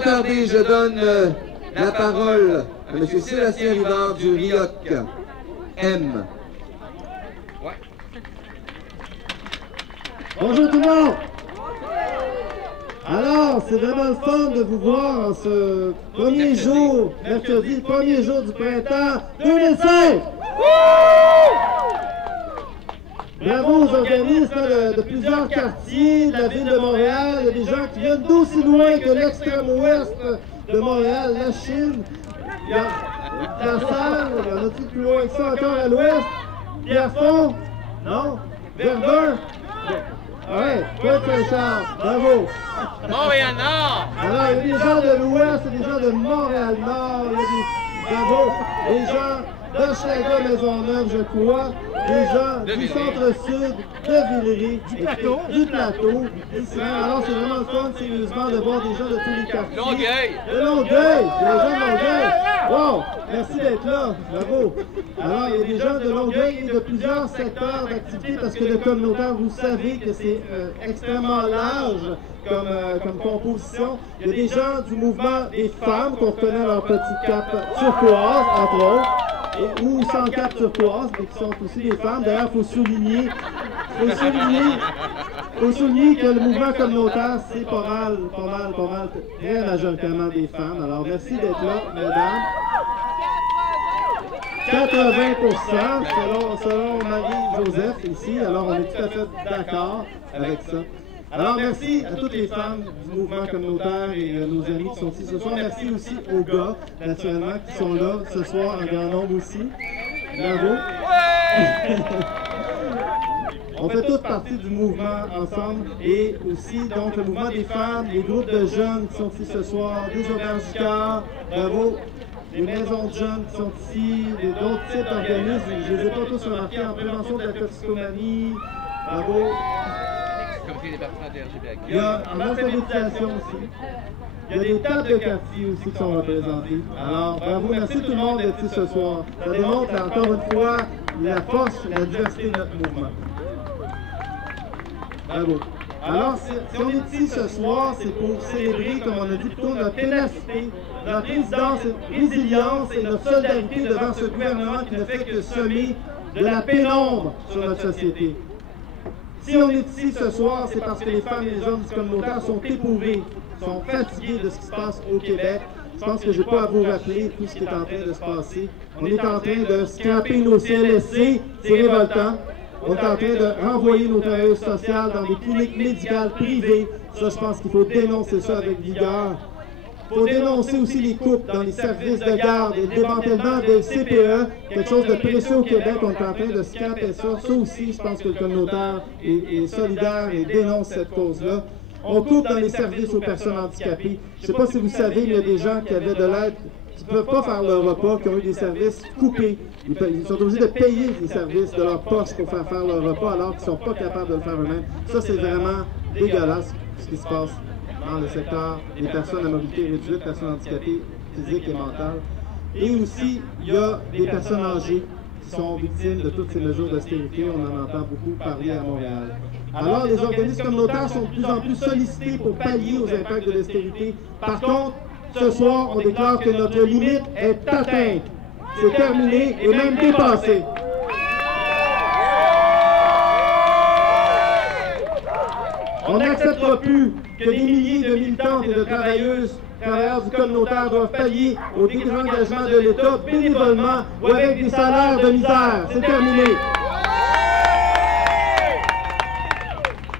sans tarder, je donne la parole à M. Sébastien Rivard du RIOC M. Bonjour tout le monde! Alors, c'est vraiment le fun de vous voir en ce premier jour, mercredi, premier jour du printemps 2005! Bravo aux organismes de plusieurs quartiers de la ville de Montréal. Il y a des gens qui viennent d'aussi loin que l'extrême ouest de Montréal, la Chine. Il y a la salle, il y en a-t-il plus loin que ça encore à l'ouest? Pierrefonds? Non? Verdun? Ouais, Pointe-Saint-Charles, bravo! Montréal-Nord! Alors, il y a des gens de l'ouest, il y a des gens de Montréal-Nord, il y a des... Bravo! Des gens d'Hochelaga, Maisonneuve, je crois, des gens du centre-sud, de Villeray, du plateau. Alors, c'est vraiment le fun, sérieusement, de voir des gens de tous les quartiers. Longueuil! De Longueuil! Des gens de Longueuil! Wow! Merci d'être là, bravo! Alors, il y a des gens de Longueuil et de plusieurs secteurs d'activité, parce que le communautaire, vous savez que c'est extrêmement large comme composition. Il y a des gens du mouvement des femmes, qu'on reconnaît leur petite cape turquoise, entre autres. Ou sans cape turquoise, mais qui sont aussi des femmes. D'ailleurs, il faut souligner que le mouvement communautaire, c'est pas mal, très majoritairement des femmes. Alors, merci d'être là, mesdames. 80% selon Marie-Joseph ici. Alors, on est tout à fait d'accord avec ça. Alors, merci à toutes les femmes du mouvement communautaire et nos amis qui sont ici ce soir. Merci aussi aux gars, naturellement, qui sont là ce soir en grand nombre aussi. Bravo! On fait toutes partie du mouvement ensemble et aussi donc le mouvement des femmes, les groupes de jeunes qui sont ici ce soir, des auberges du cœur, bravo! Les maisons de jeunes qui sont ici, d'autres types d'organismes, je ne les ai pas tous remarqués en prévention de la toxicomanie, bravo! Il y a en alphabétisation aussi. Il y a des tables de quartier aussi qui sont représentées. Alors, bravo, merci tout le monde d'être ici ce soir. Ça démontre encore une fois la force et la diversité de notre mouvement. Bravo. Alors, si on est ici ce soir, c'est pour célébrer, comme on a dit plutôt, notre ténacité, notre résilience et notre solidarité devant ce gouvernement qui ne fait que semer de la pénombre sur notre société. Si on est ici ce soir, c'est parce que les femmes et les hommes du communautaire sont éprouvés, sont fatigués de ce qui se passe au Québec. Je pense que je n'ai pas à vous rappeler tout ce qui est en train de se passer. On est en train de scraper nos CLSC, c'est révoltant. On est en train de renvoyer nos travailleuses sociales dans des cliniques médicales privées. Ça, je pense qu'il faut dénoncer ça avec vigueur. Il faut dénoncer aussi les coupes dans les services de garde et le démantèlement des CPE, quelque chose de précieux au Québec. On est en train de scraper ça. Ça aussi, je pense que le communautaire est solidaire et dénonce cette cause-là. On coupe dans les services aux personnes handicapées. Je ne sais pas si vous savez, mais il y a des gens qui avaient de l'aide, qui ne peuvent pas faire leur repas, qui ont eu des services coupés. Ils sont obligés de payer les services de leur poche pour faire leur repas alors qu'ils ne sont pas capables de le faire eux-mêmes. Ça, c'est vraiment dégueulasse ce qui se passe dans le secteur des personnes à mobilité réduite, personnes handicapées physiques et mentales. Et aussi, il y a des personnes âgées qui sont victimes de toutes ces mesures d'austérité. On en entend beaucoup parler à Montréal. Alors, les organismes communautaires sont de plus en plus sollicités pour pallier aux impacts de l'austérité. Par contre, ce soir, on déclare que notre limite est atteinte. C'est terminé et même dépassé. On n'acceptera plus que des milliers de militantes et de travailleurs du communautaire doivent pallier au désengagement de l'État bénévolement ou avec des salaires de misère. C'est terminé.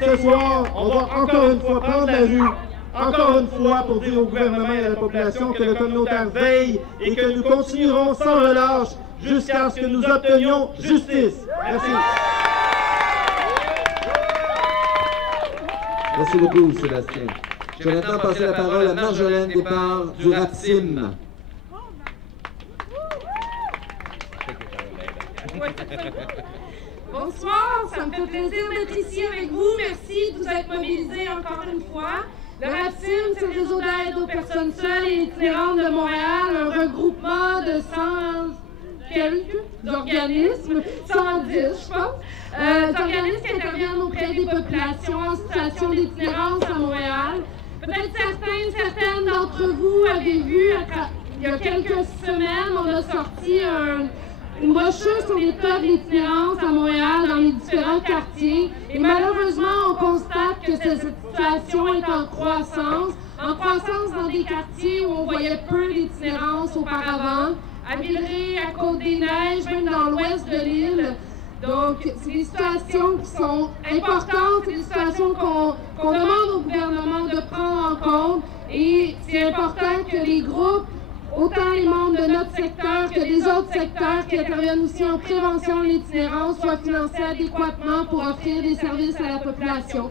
Ce soir, on va encore une fois prendre la rue, encore une fois pour dire au gouvernement et à la population que le communautaire veille et que nous continuerons sans relâche jusqu'à ce que nous obtenions justice. Merci. Merci beaucoup, Sébastien. Je vais maintenant passer la parole à Marjolaine Despart du RAPSIM. Bonsoir, ça me fait plaisir d'être ici avec vous. Merci de vous être mobilisés encore une fois. Le RAPSIM, c'est le réseau d'aide aux personnes seules et itinérantes de Montréal, un regroupement de 100 quelques organismes, 110 je pense, d'organismes qui interviennent auprès des populations en situation d'itinérance à Montréal. Peut-être certaines d'entre vous avez vu, il y a quelques semaines, on a sorti une brochure sur l'état de l'itinérance à Montréal dans les différents quartiers. Et malheureusement, on constate que cette situation est en croissance dans des quartiers où on voyait peu d'itinérance auparavant, à Villeray, à Côte-des-Neiges, même dans l'ouest de l'île. Donc, c'est des situations qui sont importantes, c'est des situations qu'on demande au gouvernement de prendre en compte. Et c'est important que les groupes, autant les membres de notre secteur que des autres secteurs qui interviennent aussi en prévention de l'itinérance, soient financés adéquatement pour offrir des services à la population.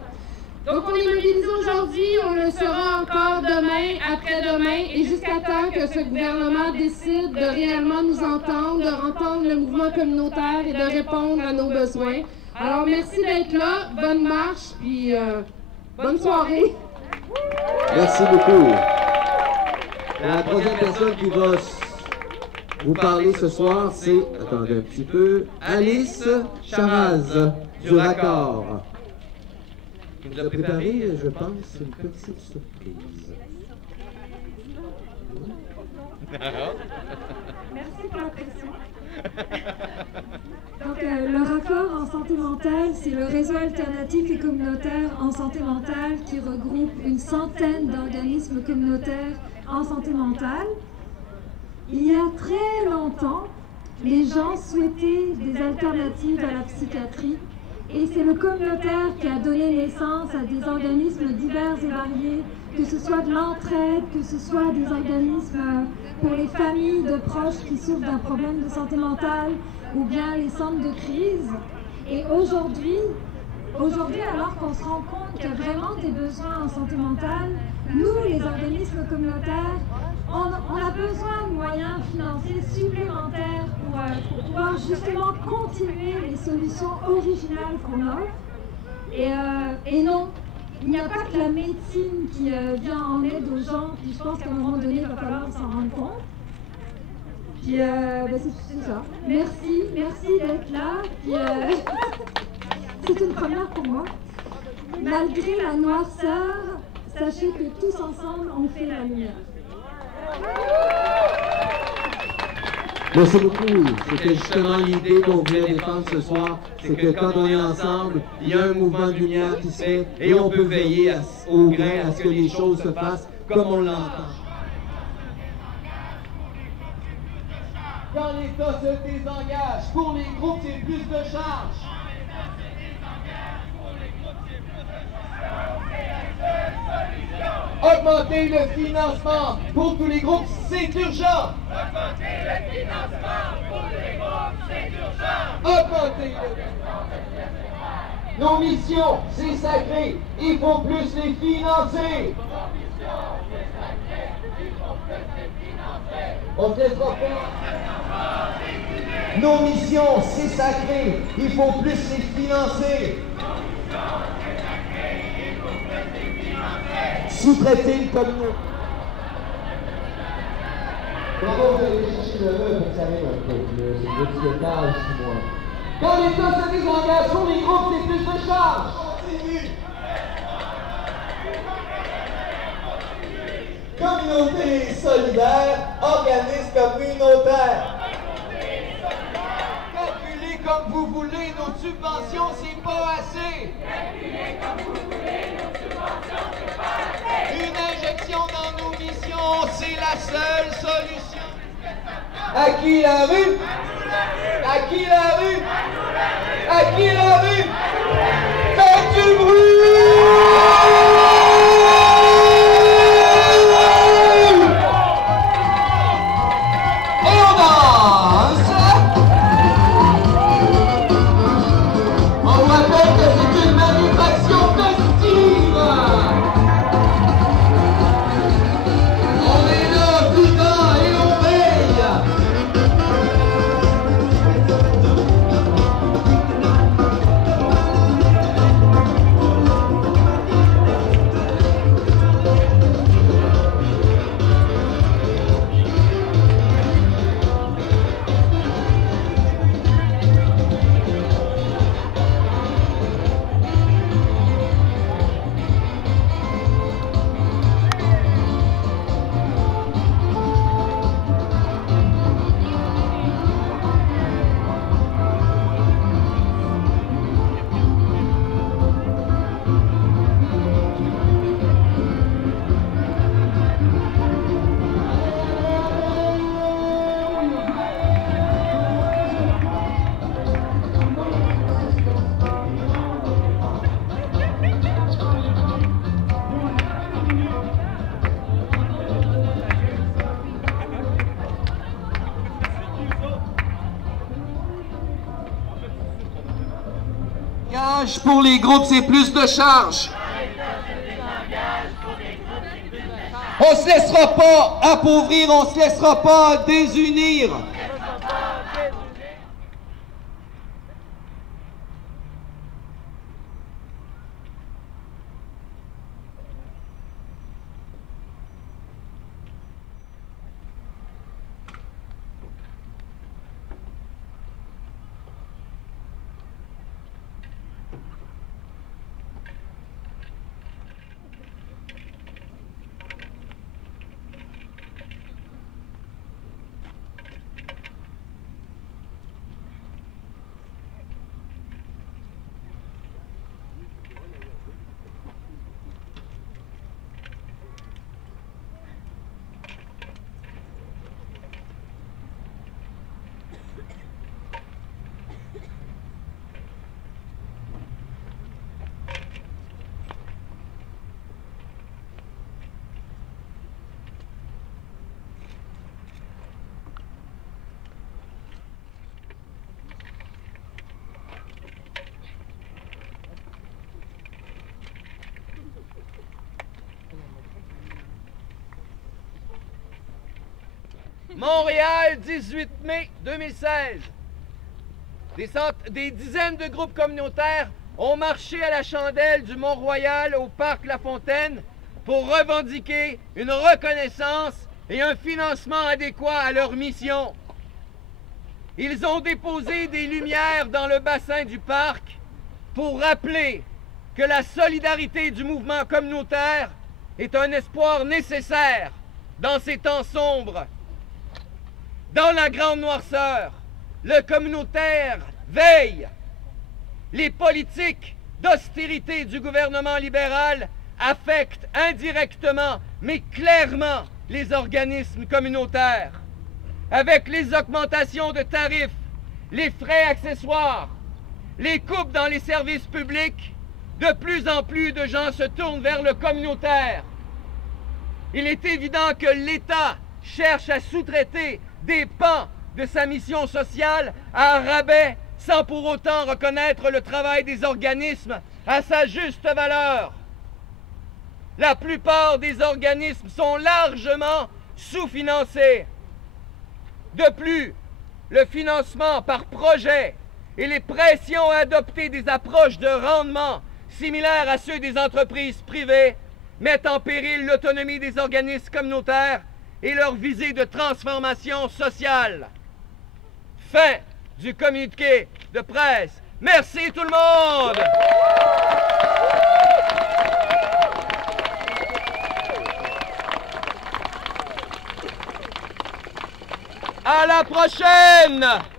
Donc, on est mobilisés aujourd'hui, on le sera encore demain, après-demain, et jusqu'à temps que ce gouvernement décide de réellement nous entendre, de entendre le mouvement communautaire et de répondre à nos besoins. Alors, merci d'être là, bonne marche, puis bonne soirée. Merci beaucoup. La troisième personne qui va vous parler ce soir, c'est, attendez un petit peu, Alice Charaz, du Raccord. Qui nous a préparé, je pense, une petite surprise. Merci pour la pression. Donc, le Raccord en santé mentale, c'est le réseau alternatif et communautaire en santé mentale qui regroupe une centaine d'organismes communautaires en santé mentale. Il y a très longtemps, les gens souhaitaient des alternatives à la psychiatrie. Et c'est le communautaire qui a donné naissance à des organismes divers et variés, que ce soit de l'entraide, que ce soit des organismes pour les familles de proches qui souffrent d'un problème de santé mentale, ou bien les centres de crise. Et aujourd'hui, alors qu'on se rend compte qu'il y a vraiment des besoins en santé mentale, nous, les organismes communautaires, on a besoin de moyens financiers supplémentaires pour pouvoir justement continuer les solutions originales qu'on offre. Et non, il n'y a pas que la médecine qui vient en aide aux gens, puis je pense qu'à un moment donné, il va falloir s'en rendre compte. Puis c'est ça. Merci d'être là. Puis, c'est une première pour moi. Malgré la noirceur, sachez que tous ensemble, on fait la lumière. Merci beaucoup. C'était justement l'idée qu'on voulait défendre ce soir, c'est que quand on est ensemble, il y a un mouvement de lumière qui se fait et on peut veiller au grain à ce que les choses se fassent comme on l'entend. Quand l'État se désengage, pour les groupes, c'est plus de charges. Augmenter le financement pour tous les groupes, c'est urgent. Augmenter le financement pour tous les groupes, c'est urgent. Augmenter le... Nos missions, c'est sacré. Il faut plus les financer. On ne laissera pas. Nos missions, c'est sacré. Il faut plus les financer. Sous-traiter le communautaire. Bravo, vous allez chercher le E pour que ça arrive un peu. Le petit étage, 6 mois. Quand l'État se désengage sur les groupes, c'est plus de charges. Continue. Communauté solidaire, organisme communautaire. Calculez comme vous voulez, nos subventions, c'est pas assez. Calculez comme vous voulez, nos subventions, c'est pas assez. Une injection dans nos missions, c'est la seule solution. À qui la rue? À qui la rue? À qui la rue? Faites du bruit! Gage pour les groupes, c'est plus de charges. On se laissera pas appauvrir, on se laissera pas désunir. Montréal, 18 mai 2016. Des dizaines de groupes communautaires ont marché à la chandelle du Mont-Royal au parc La Fontaine pour revendiquer une reconnaissance et un financement adéquat à leur mission. Ils ont déposé des lumières dans le bassin du parc pour rappeler que la solidarité du mouvement communautaire est un espoir nécessaire dans ces temps sombres. Dans la grande noirceur, le communautaire veille. Les politiques d'austérité du gouvernement libéral affectent indirectement, mais clairement, les organismes communautaires. Avec les augmentations de tarifs, les frais accessoires, les coupes dans les services publics, de plus en plus de gens se tournent vers le communautaire. Il est évident que l'État cherche à sous-traiter des pans de sa mission sociale à un rabais sans pour autant reconnaître le travail des organismes à sa juste valeur. La plupart des organismes sont largement sous-financés. De plus, le financement par projet et les pressions à adopter des approches de rendement similaires à ceux des entreprises privées mettent en péril l'autonomie des organismes communautaires et leur visée de transformation sociale. Fin du communiqué de presse. Merci tout le monde! À la prochaine!